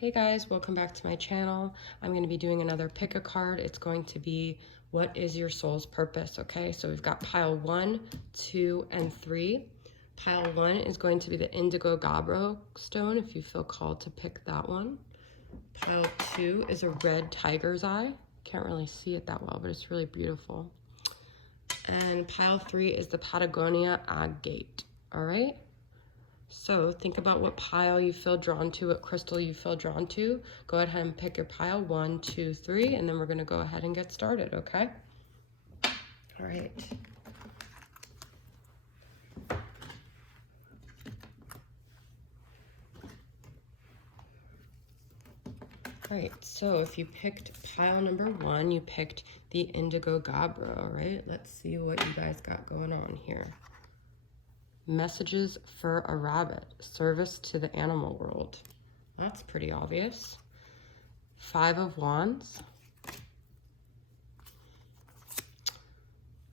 Hey guys, welcome back to my channel. I'm going to be doing another pick a card. It's going to be what is your soul's purpose, okay? So we've got pile 1, 2, and 3. Pile 1 is going to be the Indigo Gabbro stone if you feel called to pick that one. Pile 2 is a red tiger's eye. Can't really see it that well, but it's really beautiful. And pile 3 is the Patagonia Agate, all right? So think about what pile you feel drawn to, what crystal you feel drawn to. Go ahead and pick your pile 1, 2, 3, and then we're going to go ahead and get started, okay? All right. All right, so if you picked pile number 1, you picked the Indigo Gabbro, all right? Let's see what you guys got going on here. Messages for a rabbit, service to the animal world. That's pretty obvious. 5 of Wands.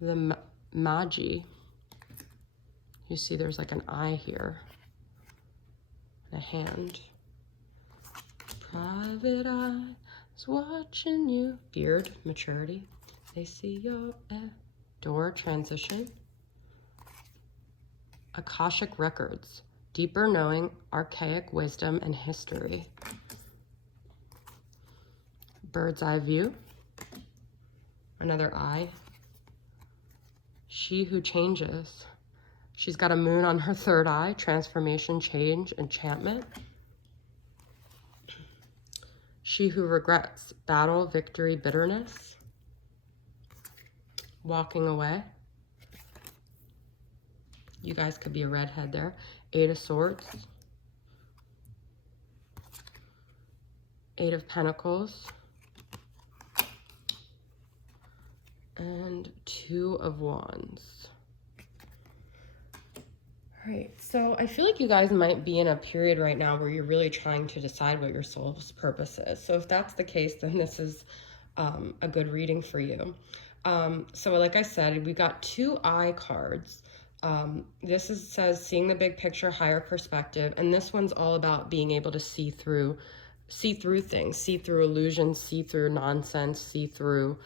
The Magi. You see there's like an eye here. And a hand. Private eye is watching you. Beard, maturity. They see your door, transition. Akashic records, deeper knowing, archaic wisdom, and history. Bird's eye view, another eye. She who changes. She's got a moon on her third eye, transformation, change, enchantment. She who regrets, battle, victory, bitterness. Walking away. You guys could be a redhead there. 8 of Swords. 8 of Pentacles. And 2 of Wands. All right, so I feel like you guys might be in a period right now where you're really trying to decide what your soul's purpose is. So if that's the case, then this is a good reading for you. So like I said, we got 2 eye cards. This says seeing the big picture, higher perspective, and this one's all about being able to see through things, see through illusions, see through nonsense, see through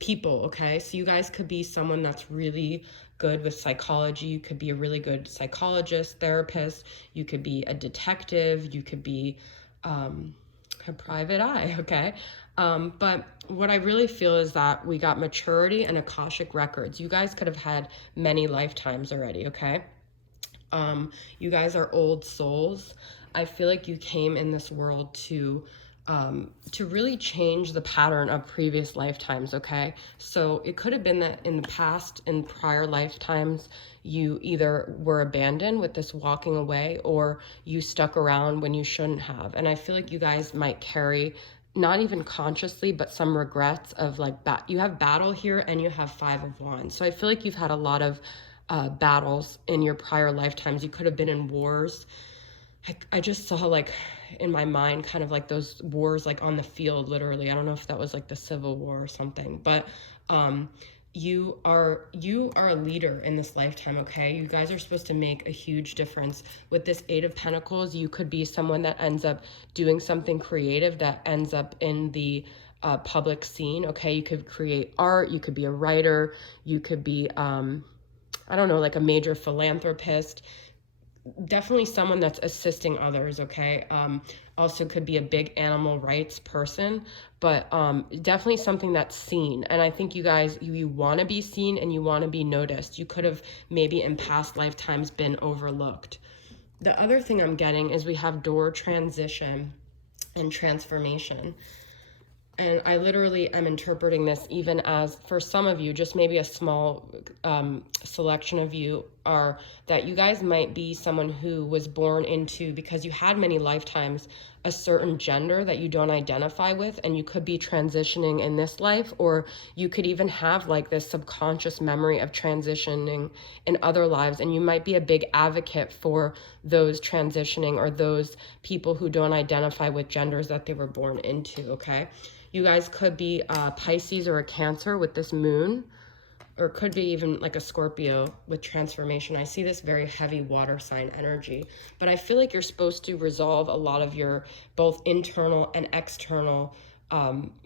people, okay? So you guys could be someone that's really good with psychology. You could be a really good psychologist, therapist. You could be a detective. You could be a private eye, okay? But what I really feel is that we got maturity and Akashic records. You guys could have had many lifetimes already, okay? You guys are old souls. I feel like you came in this world to really change the pattern of previous lifetimes, okay? So it could have been that in the past, in prior lifetimes, you either were abandoned with this walking away or you stuck around when you shouldn't have. And I feel like you guys might carry, not even consciously, but some regrets of like, you have battle here and you have 5 of Wands. So I feel like you've had a lot of battles in your prior lifetimes. You could have been in wars. I just saw like in my mind kind of like those wars like on the field, literally. I don't know if that was like the Civil War or something, but you are a leader in this lifetime, okay? You guys are supposed to make a huge difference. With this 8 of Pentacles, you could be someone that ends up doing something creative that ends up in the public scene, okay? You could create art, you could be a writer, you could be, I don't know, like a major philanthropist. Definitely someone that's assisting others, okay? Also could be a big animal rights person, but definitely something that's seen. And I think you guys, you want to be seen and you want to be noticed. You could have maybe in past lifetimes been overlooked. The other thing I'm getting is we have door, transition, and transformation. And I literally am interpreting this even as, for some of you, just maybe a small selection of you, are that you guys might be someone who was born into, because you had many lifetimes, a certain gender that you don't identify with, and you could be transitioning in this life, or you could even have like this subconscious memory of transitioning in other lives, and you might be a big advocate for those transitioning or those people who don't identify with genders that they were born into, okay? You guys could be Pisces or a Cancer with this moon. or it could be even like a Scorpio with transformation. I see this very heavy water sign energy, but I feel like you're supposed to resolve a lot of your both internal and external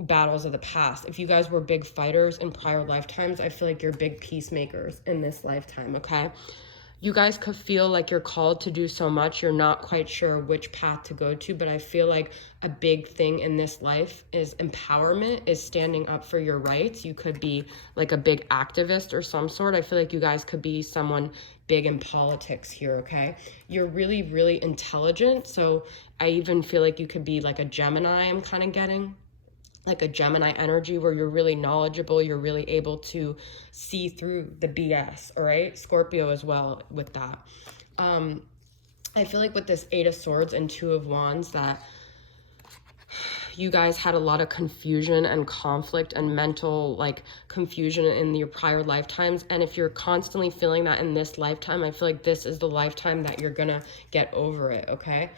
battles of the past. If you guys were big fighters in prior lifetimes, I feel like you're big peacemakers in this lifetime, okay? You guys could feel like you're called to do so much, you're not quite sure which path to go to, but I feel like a big thing in this life is empowerment, is standing up for your rights. You could be like a big activist or some sort. I feel like you guys could be someone big in politics here, okay? You're really, really intelligent, so I even feel like you could be like a Gemini, I'm kind of getting. Like a Gemini energy where you're really knowledgeable, you're really able to see through the BS, all right? Scorpio as well with that. I feel like with this 8 of Swords and 2 of Wands that you guys had a lot of confusion and conflict and mental like confusion in your prior lifetimes. And if you're constantly feeling that in this lifetime, I feel like this is the lifetime that you're gonna get over it, okay?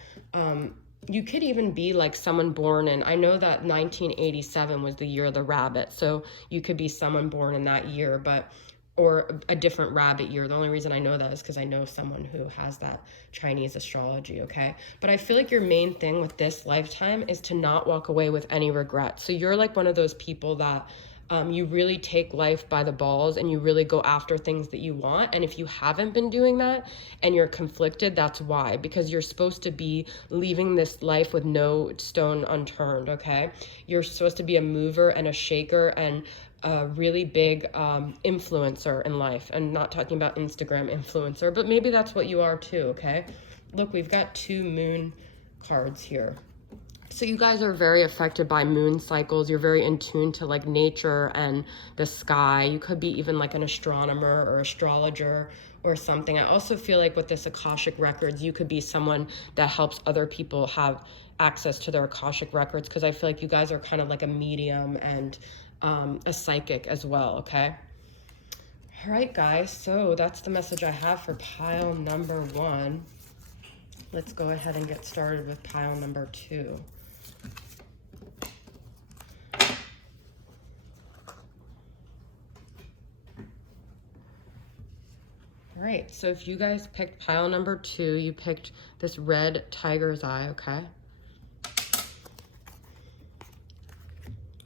You could even be like someone born in, I know that 1987 was the year of the rabbit, so you could be someone born in that year, but, or a different rabbit year. The only reason I know that is because I know someone who has that Chinese astrology, okay? But I feel like your main thing with this lifetime is to not walk away with any regret. So you're like one of those people that you really take life by the balls and you really go after things that you want. And if you haven't been doing that and you're conflicted, that's why, because you're supposed to be leaving this life with no stone unturned, okay? You're supposed to be a mover and a shaker and a really big influencer in life. And not talking about Instagram influencer, but maybe that's what you are too, okay? Look, we've got 2 moon cards here. So you guys are very affected by moon cycles. You're very in tune to like nature and the sky. You could be even like an astronomer or astrologer or something. I also feel like with this Akashic records, you could be someone that helps other people have access to their Akashic records, because I feel like you guys are kind of like a medium and a psychic as well, okay? All right, guys, so that's the message I have for pile number 1. Let's go ahead and get started with pile number 2. All right, so if you guys picked pile number 2, you picked this red tiger's eye, okay?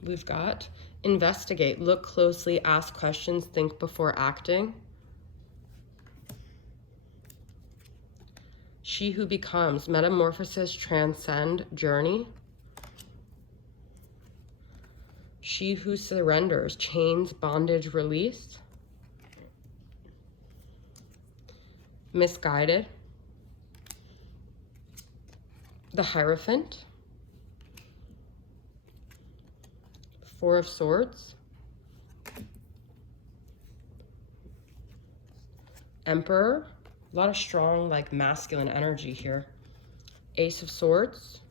We've got investigate, look closely, ask questions, think before acting. She who becomes, metamorphosis, transcend, journey. She who surrenders, chains, bondage, release. Misguided. The Hierophant. 4 of Swords. Emperor. A lot of strong, like, masculine energy here. Ace of Swords.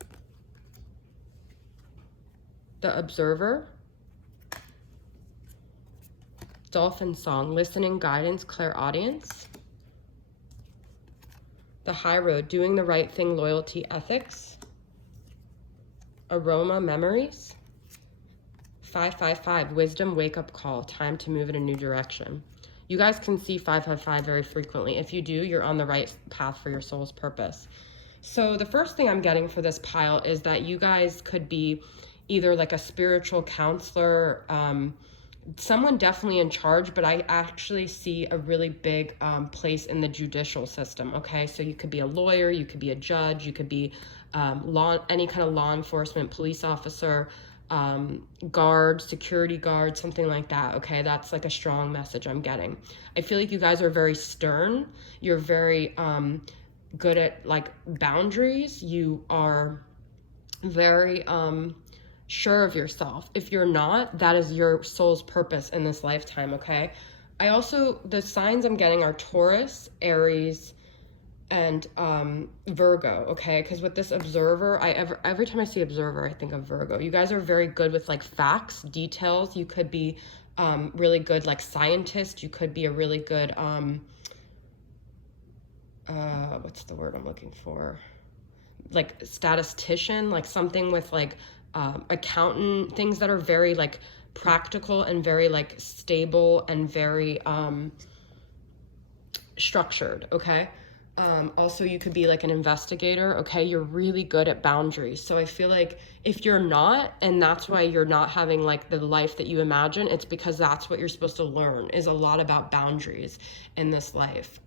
The Observer. Dolphin Song. Listening, guidance, clairaudience. The High Road, doing the right thing, loyalty, ethics. Aroma, memories. 555, wisdom, wake up call, time to move in a new direction. You guys can see 555 very frequently. If you do, you're on the right path for your soul's purpose. So the first thing I'm getting for this pile is that you guys could be either like a spiritual counselor, someone definitely in charge, but I actually see a really big place in the judicial system, okay? So you could be a lawyer, you could be a judge, you could be any kind of law enforcement, police officer, guard, security guard, something like that, okay? That's like a strong message I'm getting. I feel like you guys are very stern. You're very good at like boundaries. You are very sure of yourself. If you're not, that is your soul's purpose in this lifetime, okay? I also, the signs I'm getting are Taurus, Aries, and Virgo, okay? Because with this Observer, every time I see Observer, I think of Virgo. You guys are very good with like facts, details. You could be really good like scientist. You could be a really good, what's the word I'm looking for? Like statistician, like something with like accountant, things that are very like practical and very like stable and very structured, okay? Also, you could be like an investigator, okay? You're really good at boundaries. So I feel like if you're not, and that's why you're not having like the life that you imagine, it's because that's what you're supposed to learn, is a lot about boundaries in this life.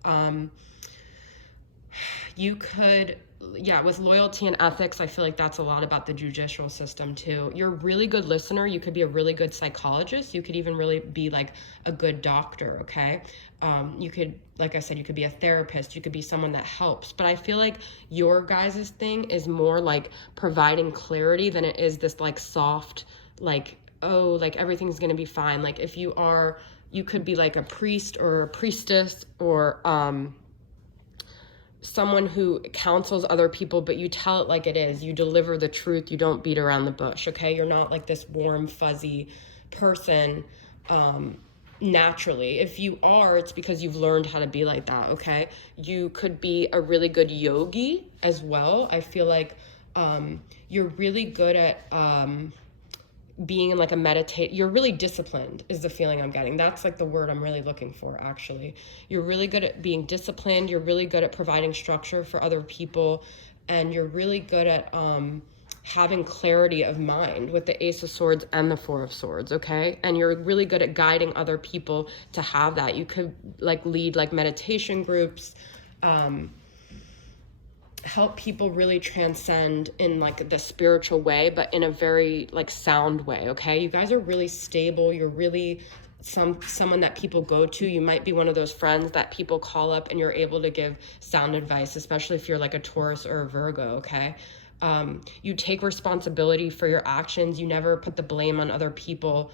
You could, yeah, with loyalty and ethics, I feel like that's a lot about the judicial system too. You're a really good listener. You could be a really good psychologist. You could even really be like a good doctor, okay? You could, like I said, you could be a therapist. You could be someone that helps. But I feel like your guys' thing is more like providing clarity than it is this like soft, like, oh, like everything's going to be fine. Like if you are, you could be like a priest or a priestess or, someone who counsels other people, but you tell it like it is. You deliver the truth. You don't beat around the bush, okay? You're not like this warm, fuzzy person naturally. If you are, it's because you've learned how to be like that, okay? You could be a really good yogi as well. I feel like you're really good at being in like a meditate. You're really disciplined is the feeling I'm getting. That's like the word I'm really looking for, actually. You're really good at being disciplined. You're really good at providing structure for other people, and you're really good at having clarity of mind with the Ace of Swords and the Four of Swords, okay? And you're really good at guiding other people to have that. You could like lead like meditation groups, help people really transcend in like the spiritual way, but in a very like sound way, okay? You guys are really stable. You're really someone that people go to. You might be one of those friends that people call up and you're able to give sound advice, especially if you're like a Taurus or a Virgo, okay? You take responsibility for your actions. You never put the blame on other people.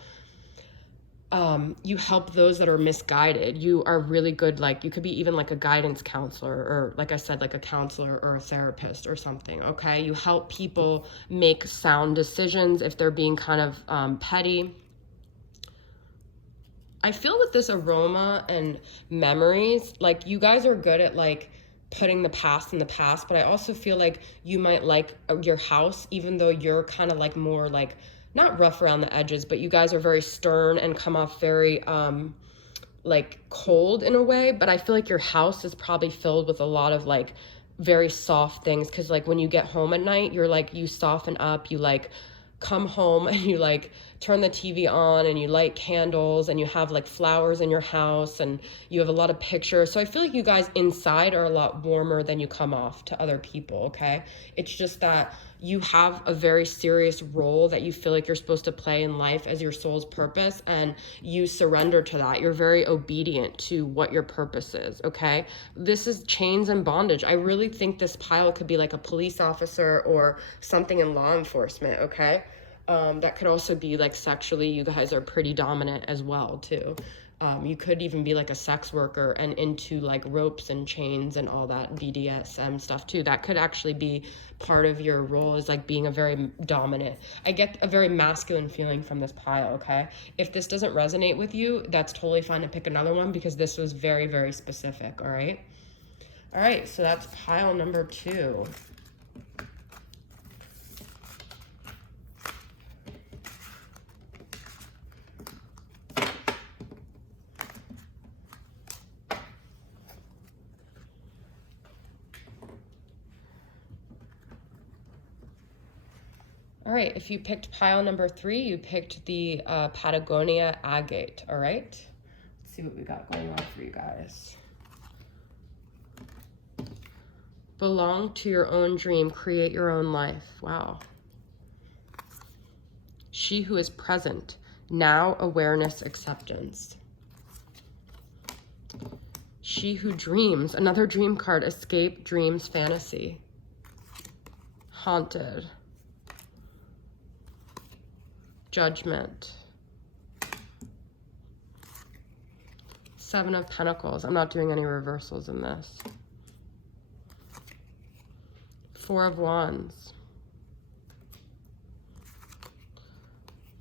You help those that are misguided. You are really good, like you could be even like a guidance counselor, or like I said, like a counselor or a therapist or something, okay? You help people make sound decisions if they're being kind of petty. I feel with this aroma and memories, like you guys are good at like putting the past in the past, but I also feel like you might like your house, even though you're kind of like more like not rough around the edges, but you guys are very stern and come off very like cold in a way. But I feel like your house is probably filled with a lot of like very soft things, because like when you get home at night, you're like, you soften up, you like come home and you like turn the TV on and you light candles and you have like flowers in your house and you have a lot of pictures. So I feel like you guys inside are a lot warmer than you come off to other people, okay? It's just that you have a very serious role that you feel like you're supposed to play in life as your soul's purpose, and you surrender to that. You're very obedient to what your purpose is, okay? This is chains and bondage. I really think this pile could be like a police officer or something in law enforcement, okay? That could also be like sexually, you guys are pretty dominant as well too. You could even be like a sex worker and into like ropes and chains and all that BDSM stuff too. That could actually be part of your role, is like being a very dominant. I get a very masculine feeling from this pile, okay? If this doesn't resonate with you, that's totally fine to pick another one, because this was very, very specific, all right? All right, so that's pile number 2. All right, if you picked pile number 3, you picked the Patagonia Agate, all right? Let's see what we got going on for you guys. Belong to your own dream, create your own life. Wow. She who is present, now awareness, acceptance. She who dreams, another dream card, escape, dreams, fantasy. Haunted. Judgment. 7 of Pentacles. I'm not doing any reversals in this. 4 of Wands.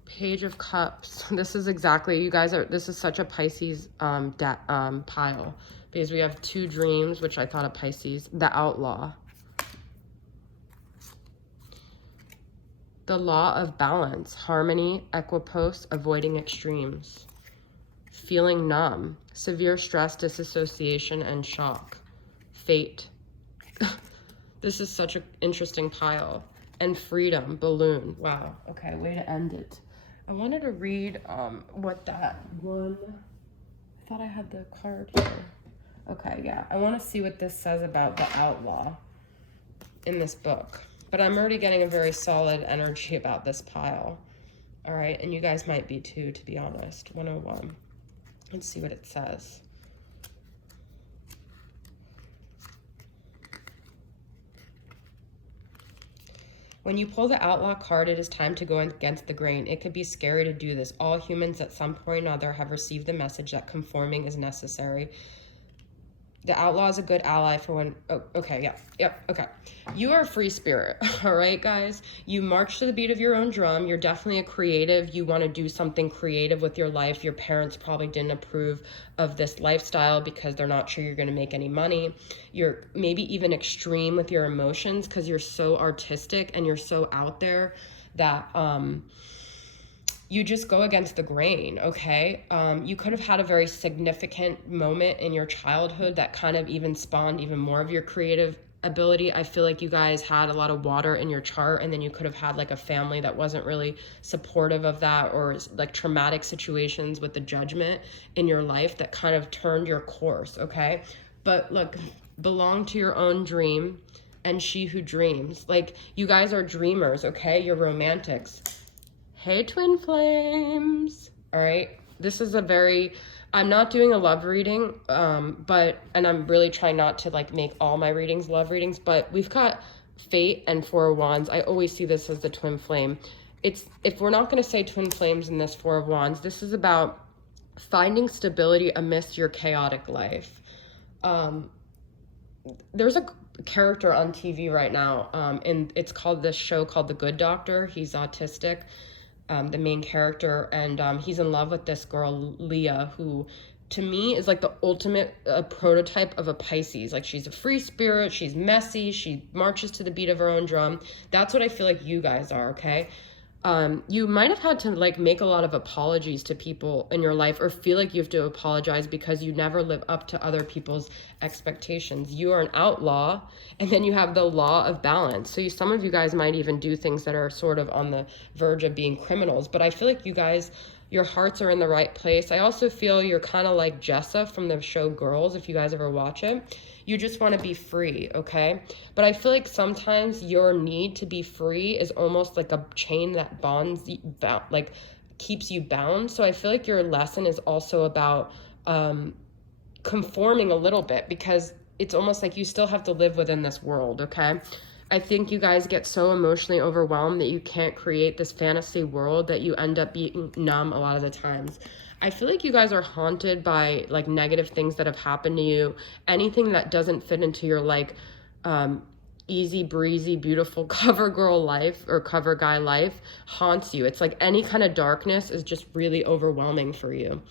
Page of Cups. This is exactly, you guys are, this is such a Pisces pile, because we have 2 dreams, which I thought of Pisces. The Outlaw. The law of balance, harmony, equipoise, avoiding extremes. Feeling numb, severe stress, disassociation, and shock. Fate. This is such an interesting pile. And freedom, balloon. Wow. Okay, way to end it. I wanted to read what that one... I thought I had the card here. Okay, yeah. I want to see what this says about the outlaw in this book. But I'm already getting a very solid energy about this pile. All right, and you guys might be too, to be honest. 101. Let's see what it says. When you pull the outlaw card, it is time to go against the grain. It could be scary to do this. All humans at some point or another have received the message that conforming is necessary. The outlaw is a good ally for when... Oh, okay, okay. You are a free spirit, all right, guys? You march to the beat of your own drum. You're definitely a creative. You want to do something creative with your life. Your parents probably didn't approve of this lifestyle because they're not sure you're going to make any money. You're maybe even extreme with your emotions because you're so artistic and you're so out there that... you just go against the grain, okay? You could have had a very significant moment in your childhood that kind of even spawned even more of your creative ability. I feel like you guys had a lot of water in your chart, and then you could have had like a family that wasn't really supportive of that, or like traumatic situations with the judgment in your life that kind of turned your course, okay? But look, belong to your own dream, and she who dreams. Like, you guys are dreamers, okay? You're romantics. Hey, twin flames. All right. This is a very, I'm not doing a love reading, and I'm really trying not to like make all my readings love readings, but we've got Fate and Four of Wands. I always see this as the twin flame. If we're not going to say twin flames in this Four of Wands, this is about finding stability amidst your chaotic life. There's a character on TV right now, and it's called this show called The Good Doctor. He's autistic. The main character, and he's in love with this girl, Leah, who to me is like the ultimate prototype of a Pisces. Like, she's a free spirit, she's messy, she marches to the beat of her own drum. That's what I feel like you guys are, okay? You might have had to like make a lot of apologies to people in your life, or feel like you have to apologize because you never live up to other people's expectations. You are an outlaw, and then you have the law of balance. So some of you guys might even do things that are sort of on the verge of being criminals, but I feel like you guys, your hearts are in the right place. I also feel you're kind of like Jessa from the show Girls, if you guys ever watch it. You just want to be free, okay? But I feel like sometimes your need to be free is almost like a chain that bonds, like keeps you bound. So I feel like your lesson is also about conforming a little bit, because it's almost like you still have to live within this world, okay? I think you guys get so emotionally overwhelmed that you can't create this fantasy world that you end up being numb a lot of the times. I feel like you guys are haunted by like negative things that have happened to you. Anything that doesn't fit into your like easy breezy, beautiful cover girl life or cover guy life haunts you. It's like any kind of darkness is just really overwhelming for you.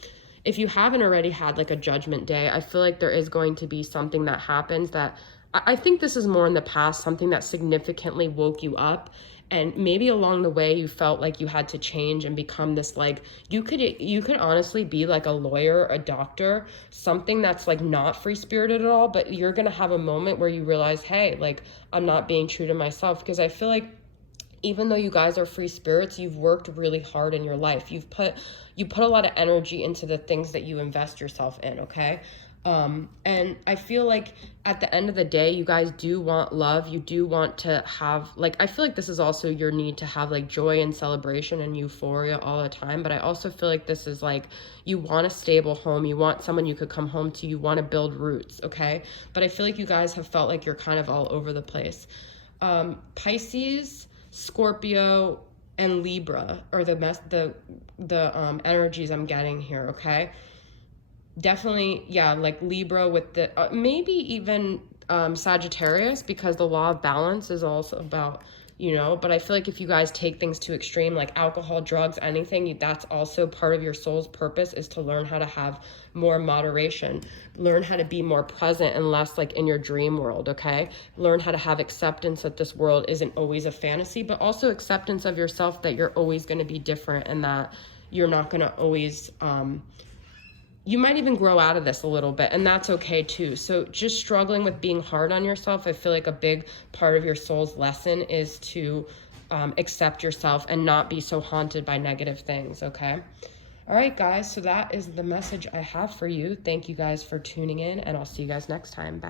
If you haven't already had like a judgment day, I feel like there is going to be something that happens that I think this is more in the past, something that significantly woke you up. And maybe along the way you felt like you had to change and become this, like, you could honestly be like a lawyer, a doctor, something that's like not free spirited at all, but you're going to have a moment where you realize, hey, like, I'm not being true to myself. Because I feel like even though you guys are free spirits, you've worked really hard in your life. You put a lot of energy into the things that you invest yourself in, okay? And I feel like at the end of the day, you guys do want love. You do want to have, like, I feel like this is also your need to have like joy and celebration and euphoria all the time. But I also feel like this is like, you want a stable home. You want someone you could come home to. You want to build roots. Okay. But I feel like you guys have felt like you're kind of all over the place. Pisces, Scorpio, and Libra are the energies I'm getting here. Okay. Definitely, yeah, like Libra with the maybe even Sagittarius, because the law of balance is also about, you know, but I feel like if you guys take things to extreme, like alcohol, drugs, anything, that's also part of your soul's purpose, is to learn how to have more moderation, learn how to be more present and less like in your dream world, okay? Learn how to have acceptance that this world isn't always a fantasy, but also acceptance of yourself, that you're always going to be different, and that you're not going to always, you might even grow out of this a little bit, and that's okay too. So just struggling with being hard on yourself, I feel like a big part of your soul's lesson is to accept yourself and not be so haunted by negative things, okay? All right, guys, so that is the message I have for you. Thank you guys for tuning in, and I'll see you guys next time. Bye.